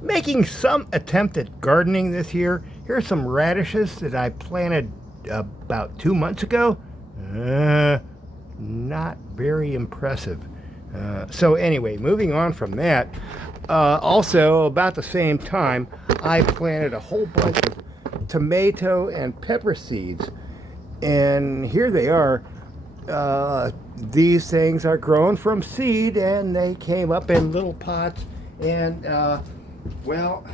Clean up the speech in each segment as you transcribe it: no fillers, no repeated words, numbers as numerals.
making some attempt at gardening this year. Here's some radishes that I planted about 2 months ago. Not very impressive. So anyway, moving on from that, also about the same time, I planted a whole bunch of tomato and pepper seeds, and here they are. These things are grown from seed, and they came up in little pots, and well,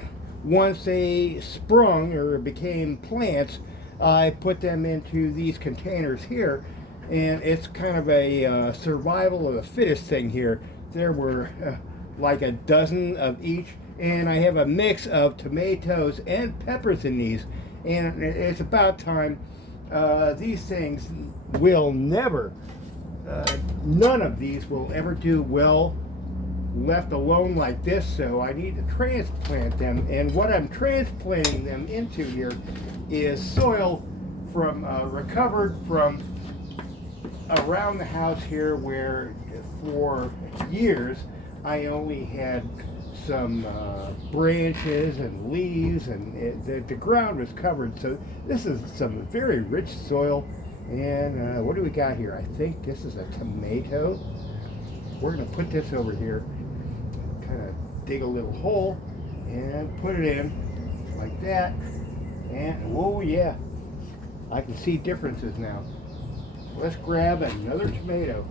once they sprung or became plants, I put them into these containers here, and it's kind of a survival of the fittest thing here. There were like a dozen of each, and I have a mix of tomatoes and peppers in these, and it's about time. These things will never, none of these will ever do well left alone like this, so I need to transplant them. And what I'm transplanting them into here is soil from recovered from around the house here, where for years I only had some branches and leaves, and the ground was covered. So this is some very rich soil. And what do we got here? I think this is a tomato. We're going to put this over here, kind of dig a little hole and put it in like that. And oh yeah, I can see differences now. Let's grab another tomato.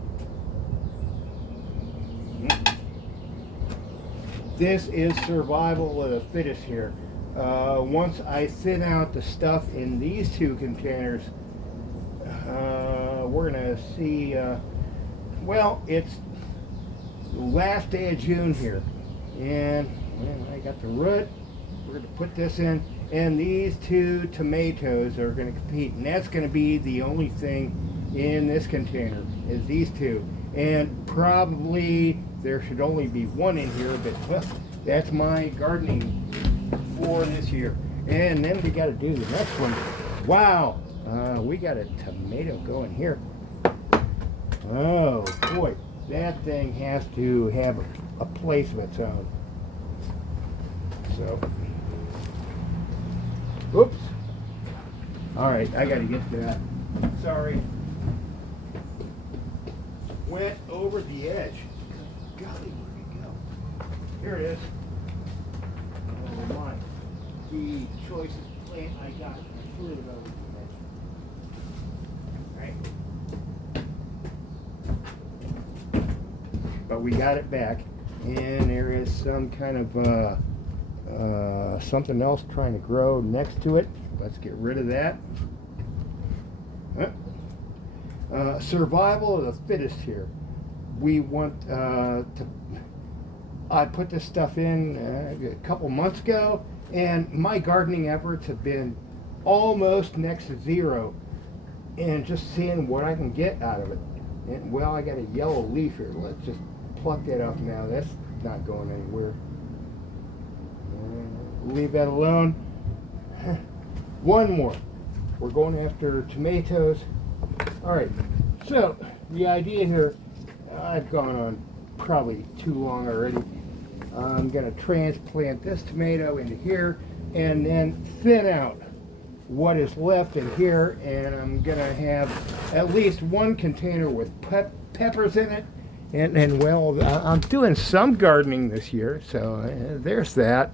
This is survival of the fittest here. Once I thin out the stuff in these two containers, we're going to see, well, it's the last day of June here. And I got the root. We're going to put this in. And these two tomatoes are going to compete. And that's going to be the only thing in this container, is these two. And probably there should only be one in here, but well, that's my gardening for this year. And then we got to do the next one. Wow, we got a tomato going here. Oh boy, that thing has to have a place of its own. So, oops. All right, I got to get to that. Sorry. Went over the edge. Golly, where'd it go? Here it is. Oh my. The choicest plant I got. I threw it over the edge. Right. But we got it back. And there is some kind of something else trying to grow next to it. Let's get rid of that. Survival of the fittest here. We want I put this stuff in a couple months ago, and my gardening efforts have been almost next to zero, and just seeing what I can get out of it. And well, I got a yellow leaf here. Let's just pluck that off now. That's not going anywhere. Leave that alone. One more. We're going after tomatoes. All right, so the idea here, I've gone on probably too long already. I'm going to transplant this tomato into here and then thin out what is left in here, and I'm going to have at least one container with peppers in it. And well, I'm doing some gardening this year, so there's that.